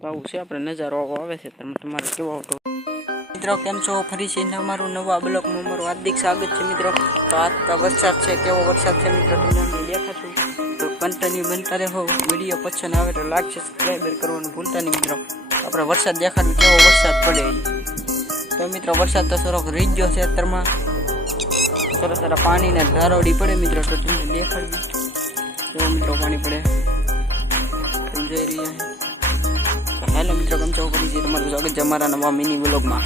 તો આવું છે આપણે નજારો આવે છે તમારે કેવો આવતો મિત્રો કેમ છો ફરી છે અમારું નવા બ્લોગમાં અમારું હાર્દિક સ્વાગત છે મિત્રો તો આ વરસાદ છે કેવો વરસાદ છે મિત્રો તમને અમે દેખાશું તો કન્ટિન્યુ બનતા રહો વિડીયો પસંદ આવે તો લાઈક સબસ્ક્રાઈબર કરવાનું ભૂલતા નહીં મિત્રો આપણે વરસાદ દેખાડું કેવો વરસાદ પડે તો મિત્રો વરસાદ તો થોડોક રીત ગયો છે અત્યારમાં સરસ સરસ પાણીને ધારોડી પડે મિત્રો તો તમને દેખાડ્યું કેવો મિત્રો પાણી પડે તમે જોઈ રહ્યા હેલો મિત્રો કેમ છો ફરી છે તમારું સ્વાગત છે અમારા નવા મિની વ્લોગમાં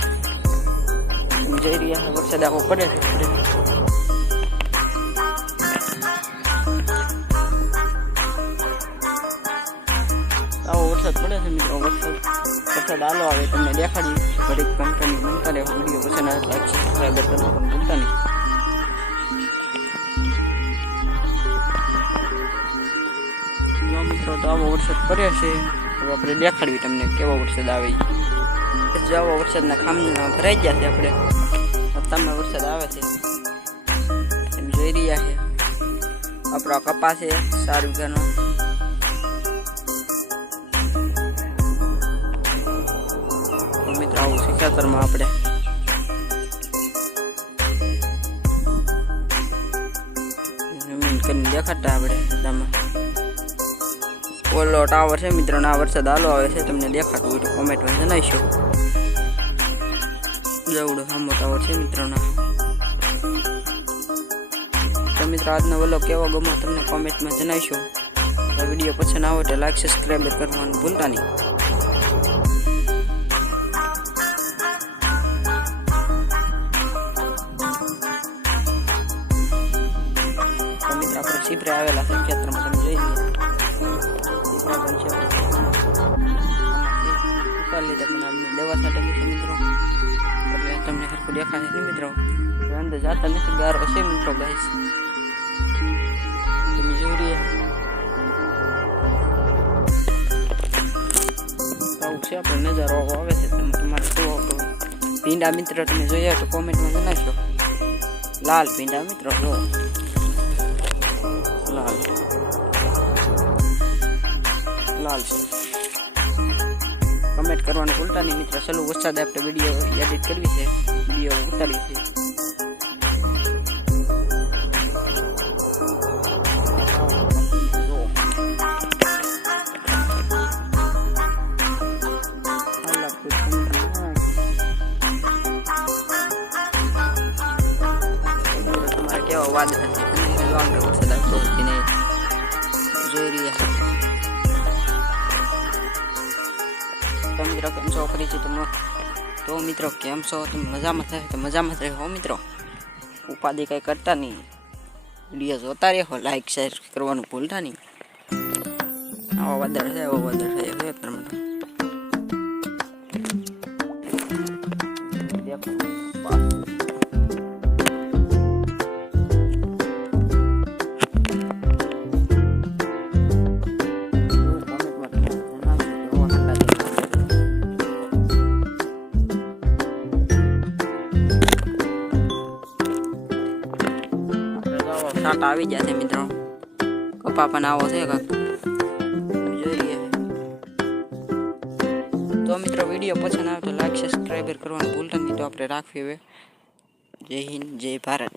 તમે જોઈ રહ્યા વરસાદ આવો પડે છે આવો વરસાદ પડે છે મિત્રો વરસાદ આલો આવે તમને દેખાડી ઘડીક કંપની બનતા રહે વિડીયો પસંદ આવે લાઈક સબસ્ક્રાઈબર કરવાનું ભૂલતા નહીં મિત્રો તો આવો વરસાદ પડ્યો છે હવે આપણે દેખાડવી તમને કેવો વરસાદ આવે જો આવો વરસાદના ખામમાં ભરાઈ ગયા છે આપણે અત્યારમાં વરસાદ આવે છે એમ જોઈ રહ્યા છે આપણો કપા છે સારું ઘરનો મિત્રો આવું છે ખેતરમાં આપણે જમીન કરીને દેખાડતા આપણે બધામાં ઓલો ટાવર છે મિત્રો ના વરસાદ હાલો આવે છે તમને દેખાતું હોય તો કોમેન્ટમાં જણાવશો જવડો સામો ટાવર છે મિત્રોના તો મિત્રો આજનો વલો કેવો ગમો તમને કોમેન્ટમાં જણાવશો તો વિડીયો પસંદ આવે તો લાઈક સબસ્ક્રાઈબર કરવાનું ભૂલતા નહીં તો મિત્રો આપણે સીપરે આવેલા છે ખેતરમાં તમે જોઈ લો દવા છાંટેલી છે મિત્રો એટલે તમને સરખું દેખાશે નહીં મિત્રો અંદર જાતા નથી ગારો છે મિત્રો ગાઈસ તમે જોઈ રહ્યા આવું છે આપણે નજારો આવે છે તમારે કેવો આવતો ભીંડા મિત્રો તમે જોયા તો કોમેન્ટમાં જણાવશો લાલ ભીંડા મિત્રો જો લાલ છે કમેન્ટ કરવાનું ભૂલતા નહીં મિત્રો ચાલો વરસાદ આપણે વિડીયો એડિટ કરવી છે વિડીયો ઉતારવી છે તમારે કેવો વાદળ છે વરસાદ આવતો કે નહીં જોઈ રહ્યા તો મિત્રો કેમ છો ફરી છે તમે તો મિત્રો કેમ છો તમે મજામાં થાય તો મજામાં જ રહો મિત્રો ઉપાધિ કંઈ કરતા નહીં વિડીયો જોતા રહો લાઈક શેર કરવાનું ભૂલતા નહીં આવો વાદળ થાય એવો વાદળ થાય છાંટ આવી ગયા છે મિત્રો કપા પણ આવો છે કાંક જોઈ રહ્યા તો મિત્રો વિડીયો પસંદ આવે તો લાઈક સબસ્ક્રાઈબર કરવાનું ભૂલતા નહીં તો આપણે રાખવી હવે જય હિન્દ જય ભારત